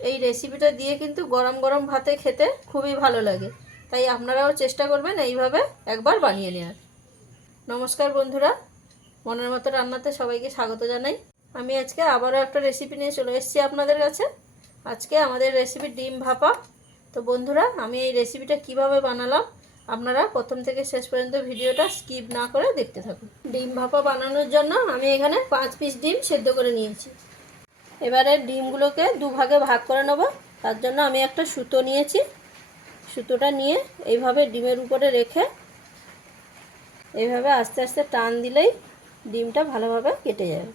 এই রেসিপিটা দিয়ে কিন্তু গরম গরম ভাতে খেতে খুবই ভালো লাগে। তাই আপনারাও চেষ্টা করবেন এইভাবে একবার বানিয়ে নেওয়ার নমস্কার বন্ধুরা, মনের মতো রান্নাতে সবাইকে স্বাগত জানাই। আমি আজকে আবারও একটা রেসিপি নিয়ে চলে এসেছি আপনাদের কাছে। আজকে আমাদের রেসিপি ডিম ভাপা। তো বন্ধুরা, আমি এই রেসিপিটা কীভাবে বানালাম আপনারা প্রথম থেকে শেষ পর্যন্ত ভিডিওটা স্কিপ না করে দেখতে থাকুন। ডিম ভাপা বানানোর জন্য আমি এখানে পাঁচ পিস ডিম সেদ্ধ করে নিয়েছি। এবারে ডিমগুলোকে দুভাগে ভাগ করে নেব। তার জন্য আমি একটা সুতো নিয়েছি। সুতোটা নিয়ে এইভাবে ডিমের উপরে রেখে এইভাবে আস্তে আস্তে টান দিলেই ডিমটা ভালোভাবে কেটে যাবে।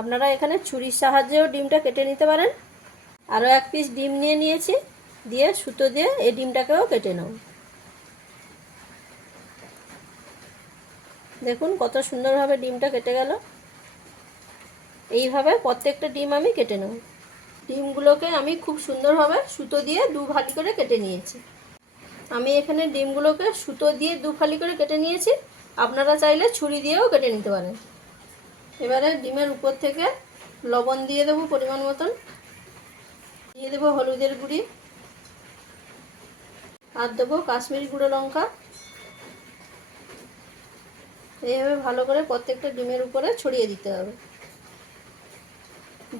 আপনারা এখানে ছুরির সাহায্যেও ডিমটা কেটে নিতে পারেন। আরও এক পিস ডিম নিয়ে নিয়েছি। দিয়ে সুতো দিয়ে এই ডিমটাকেও কেটে নেব। দেখুন কত সুন্দরভাবে ডিমটা কেটে গেল। এইভাবে প্রত্যেকটা ডিম আমি কেটে নেব। ডিমগুলোকে আমি খুব সুন্দরভাবে সুতো দিয়ে দু ভালি করে কেটে নিয়েছি। আমি এখানে ডিমগুলোকে সুতো দিয়ে দু ফালি করে কেটে নিয়েছি। আপনারা চাইলে ছুরি দিয়েও কেটে নিতে পারেন। এবারে ডিমের উপর থেকে লবণ দিয়ে দেবো পরিমাণ মতন। দিয়ে দেবো হলুদের গুঁড়ি। আর দেবো কাশ্মীরি গুঁড়ো লঙ্কা। এইভাবে ভালো করে প্রত্যেকটা ডিমের উপরে ছড়িয়ে দিতে হবে।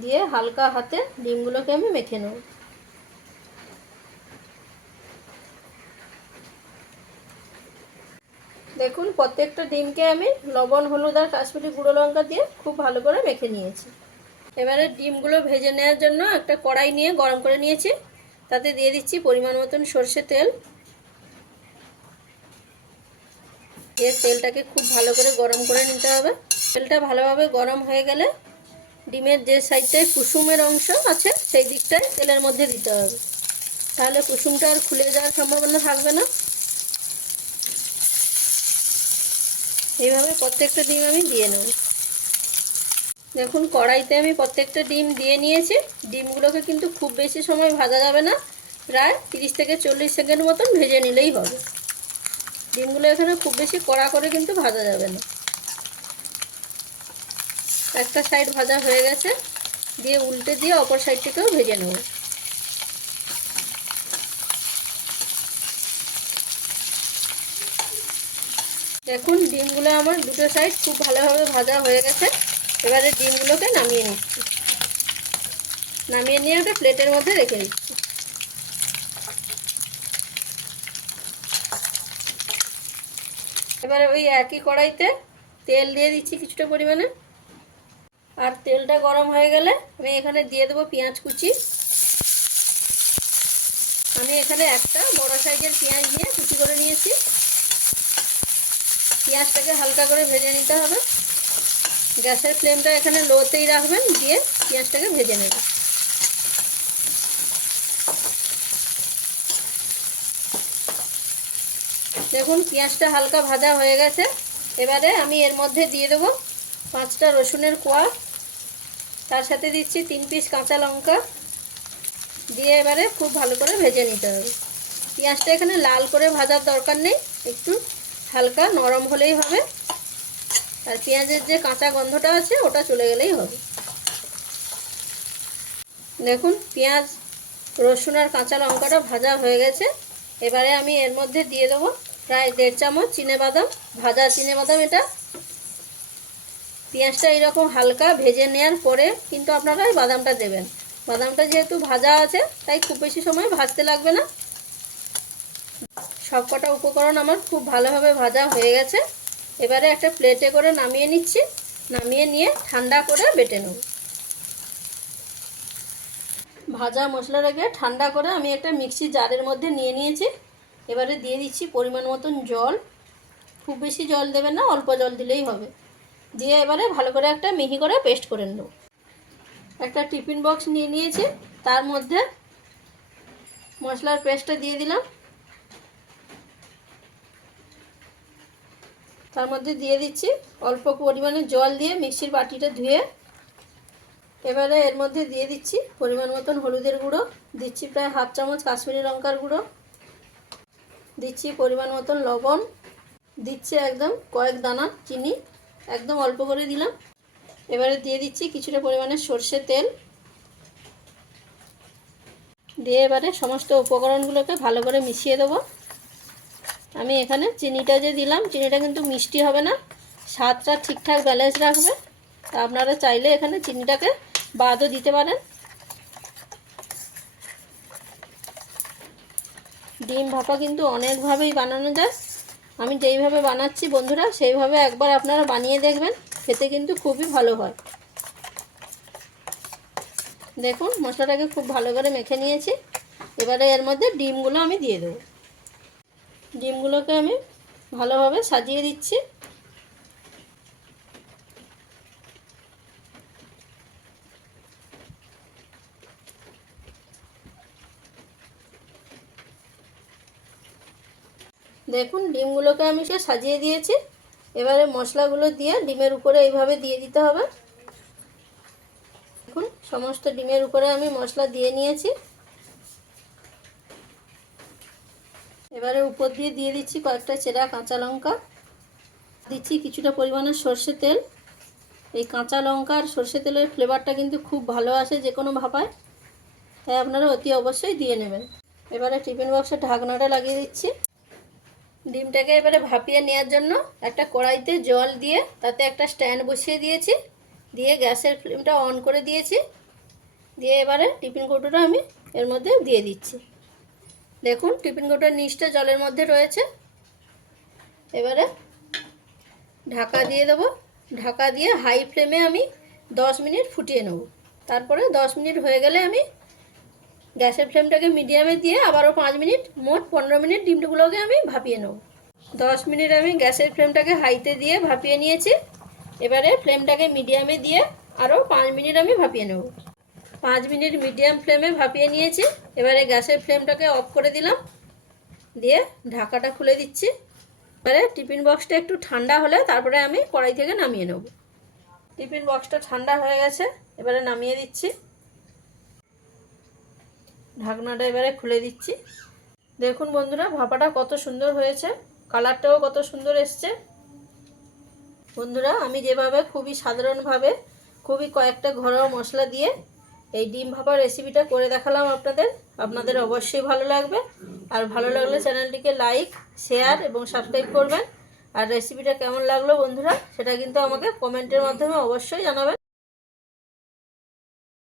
দিয়ে হালকা হাতে ডিমগুলোকে আমি মেখে নেব। দেখুন, প্রত্যেকটা ডিমকে আমি লবণ, হলুদ আর কাশ্মীরি গুঁড়ো লঙ্কা দিয়ে খুব ভালো করে মেখে নিয়েছি। এবারে ডিমগুলো ভেজে নেওয়ার জন্য একটা কড়াই নিয়ে গরম করে নিয়েছি। তাতে দিয়ে দিচ্ছি পরিমাণ মতন সর্ষে তেল। এর তেলটাকে খুব ভালো করে গরম করে নিতে হবে। তেলটা ভালোভাবে গরম হয়ে গেলে ডিমের যে সাইডটায় কুসুমের অংশ আছে, সেই দিকটায় তেলের মধ্যে দিতে হবে। তাহলে কুসুমটা আর খুলে যাওয়ার সম্ভাবনা থাকবে না। এইভাবে প্রত্যেকটা ডিম আমি দিয়ে নেব। দেখুন, কড়াইতে আমি প্রত্যেকটা ডিম দিয়ে নিয়েছি। ডিমগুলোকে কিন্তু খুব বেশি সময় ভাজা যাবে না। প্রায় তিরিশ থেকে চল্লিশ সেকেন্ড মতন ভেজে নিলেই হবে। ডিমগুলো এখানে খুব বেশি কড়া করে কিন্তু ভাজা যাবে না। একটা সাইড ভাজা হয়ে গেছে, দিয়ে উল্টে দিয়ে অপর সাইডটিকেও ভেজে নেব। দেখুন, ডিমগুলো আমার দুটো সাইড খুব ভালোভাবে ভাজা হয়ে গেছে। এবারে ডিমগুলোকে নামিয়ে নিচ্ছি। নামিয়ে নিয়ে একটা প্লেটের মধ্যে রেখে দিচ্ছি। এবারে ওই একই কড়াইতে তেল দিয়ে দিচ্ছি কিছুটা পরিমাণে। আর তেলটা গরম হয়ে গেলে আমি এখানে দিয়ে দেবো পেঁয়াজ কুচি। আমি এখানে একটা বড় সাইজের পেঁয়াজ নিয়ে কুচি করে নিয়েছি। পেঁয়াজটাকে হালকা করে ভেজে নিতে হবে। গ্যাসের ফ্লেমটা এখানে লোতেই রাখবেন, দিয়ে পেঁয়াজটাকে ভেজে নেবেন। দেখুন, পেঁয়াজটা হালকা ভাজা হয়ে গেছে। এবারে আমি এর মধ্যে দিয়ে দেবো পাঁচটা রসুনের কোয়া। তার সাথে দিচ্ছি তিন পিস কাঁচা লঙ্কা। দিয়ে এবারে খুব ভালো করে ভেজে নিতে হবে। পেঁয়াজটা এখানে লাল করে ভাজার দরকার নেই, একটু হালকা নরম হলেই হবে। আর পেঁয়াজের যে কাঁচা গন্ধটা আছে, ওটা চলে গেলেই হবে। দেখুন, পেঁয়াজ, রসুন আর কাঁচা লঙ্কাটা ভাজা হয়ে গেছে। এবারে আমি এর মধ্যে দিয়ে দেবো প্রায় দেড় চামচ বাদাম, ভাজা বাদাম এটা। পেঁয়াজটা এরকম হালকা ভেজে নেওয়ার পরে কিন্তু আপনারা বাদামটা দেবেন। বাদামটা যেহেতু ভাজা আছে, তাই খুব বেশি সময় ভাজতে লাগবে না। সব কটা উপকরণ আমার খুব ভালোভাবে ভাজা হয়ে গেছে। এবারে একটা প্লেটে করে নামিয়ে নিচ্ছি। নামিয়ে নিয়ে ঠান্ডা করে বেটে নেব। ভাজা মশলাটাকে ঠান্ডা করে আমি একটা মিক্সি জারের মধ্যে নিয়ে নিয়েছি। এবারে দিয়ে দিচ্ছি পরিমাণ মতন জল। খুব বেশি জল দেবেন না, অল্প জল দিলেই হবে। দিয়ে এবারে ভালো করে একটা মিহি করে পেস্ট করে নেব। একটা টিফিন বক্স নিয়ে নিয়েছি, তার মধ্যে মশলার পেস্টটা দিয়ে দিলাম। তার মধ্যে দিয়ে দিচ্ছি অল্প পরিমাণে জল দিয়ে মিক্সির বাটিটা ধুয়ে, এবারে এর মধ্যে দিয়ে দিচ্ছি পরিমাণ মতন হলুদের গুঁড়ো, দিচ্ছি প্রায় হাফ চামচ কাশ্মীরি লঙ্কার গুঁড়ো, দিচ্ছি পরিমাণ মতন লবণ, দিচ্ছি একদম কয়েক দানা চিনি একদম অল্প করে দিলাম। এবারে দিয়ে দিচ্ছি কিছুটা পরিমাণে সর্ষের তেল। দিয়ে এবারে সমস্ত উপকরণগুলোকে ভালো করে মিশিয়ে দেবো। আমি এখানে চিনিটা যে দিলাম, চিনিটা কিন্তু মিষ্টি হবে না। স্বাদটা ঠিকঠাক ব্যালেন্স রাখবে। তা আপনারা চাইলে এখানে চিনিটাকে বাদও দিতে পারেন। ডিম ভাপা কিন্তু অনেকভাবেই বানানো যায়। আমি যেইভাবে বানাচ্ছি বন্ধুরা, সেইভাবে একবার আপনারা বানিয়ে দেখবেন, খেতে কিন্তু খুবই ভালো হয়। দেখুন, মশলাটাকে খুব ভালো করে মেখে নিয়েছি। এবারে এর মধ্যে ডিমগুলো আমি দিয়ে দেবো। ডিমগুলোকে আমি ভালোভাবে সাজিয়ে দিচ্ছি। দেখুন, ডিমগুলোকে আমি সে সাজিয়ে দিয়েছি। এবারে মশলাগুলো দিয়ে ডিমের উপরে এইভাবে দিয়ে দিতে হবে। দেখুন, সমস্ত ডিমের উপরে আমি মশলা দিয়ে নিয়েছি। এবারে উপর দিয়ে দিয়ে দিচ্ছি কয়েকটা চেরা কাঁচা লঙ্কা। দিচ্ছি কিছুটা পরিমাণে সর্ষে তেল। এই কাঁচা লঙ্কা আর সর্ষে তেলের ফ্লেভারটা কিন্তু খুব ভালো আসে যে কোনো ভাপায়। তাই আপনারা অতি অবশ্যই দিয়ে নেবেন। এবারে টিফিন বক্সের ঢাকনাটা লাগিয়ে দিচ্ছি। ডিমটাকে এবারে ভাপিয়ে নেওয়ার জন্য একটা কড়াইতে জল দিয়ে তাতে একটা স্ট্যান্ড বসিয়ে দিয়েছি। দিয়ে গ্যাসের ফ্লেমটা অন করে দিয়েছি। দিয়ে এবারে টিফিন কৌটোটা আমি এর মধ্যে দিয়ে দিচ্ছি। দেখুন, টিফিন কৌটোর নিচটা জলের মধ্যে রয়েছে। এবারে ঢাকা দিয়ে দেবো। ঢাকা দিয়ে হাই ফ্লেমে আমি দশ মিনিট ফুটিয়ে নেব। তারপরে দশ মিনিট হয়ে গেলে আমি গ্যাসের ফ্লেমটাকে মিডিয়ামে দিয়ে আবারও পাঁচ মিনিট, মোট পনেরো মিনিট ডিমগুলোকে আমি ভাপিয়ে নেব। দশ মিনিট আমি গ্যাসের ফ্লেমটাকে হাইতে দিয়ে ভাপিয়ে নিয়েছি। এবারে ফ্লেমটাকে মিডিয়ামে দিয়ে আরও পাঁচ মিনিট আমি ভাপিয়ে নেব। পাঁচ মিনিট মিডিয়াম ফ্লেমে ভাপিয়ে নিয়েছি। এবারে গ্যাসের ফ্লেমটাকে অফ করে দিলাম। দিয়ে ঢাকাটা খুলে দিচ্ছি। এবারে টিফিন বক্সটা একটু ঠান্ডা হলে তারপরে আমি কড়াই থেকে নামিয়ে নেব। টিফিন বক্সটা ঠান্ডা হয়ে গেছে। এবারে নামিয়ে দিচ্ছি। ঢাকনাটা এবারে খুলে দিচ্ছি। দেখুন বন্ধুরা, ভাপাটা কত সুন্দর হয়েছে, কালারটাও কত সুন্দর এসছে। বন্ধুরা, আমি যেভাবে খুবই সাধারণভাবে খুবই কয়েকটা ঘরোয়া মশলা দিয়ে এই ডিম ভাপার রেসিপিটা করে দেখালাম আপনাদের। আপনাদের অবশ্যই ভালো লাগবে। আর ভালো লাগলে চ্যানেলটিকে লাইক শেয়ার এবং সাবস্ক্রাইব করবেন। আর রেসিপিটা কেমন লাগল বন্ধুরা, সেটা কিন্তু আমাকে কমেন্টের মাধ্যমে অবশ্যই জানাবেন।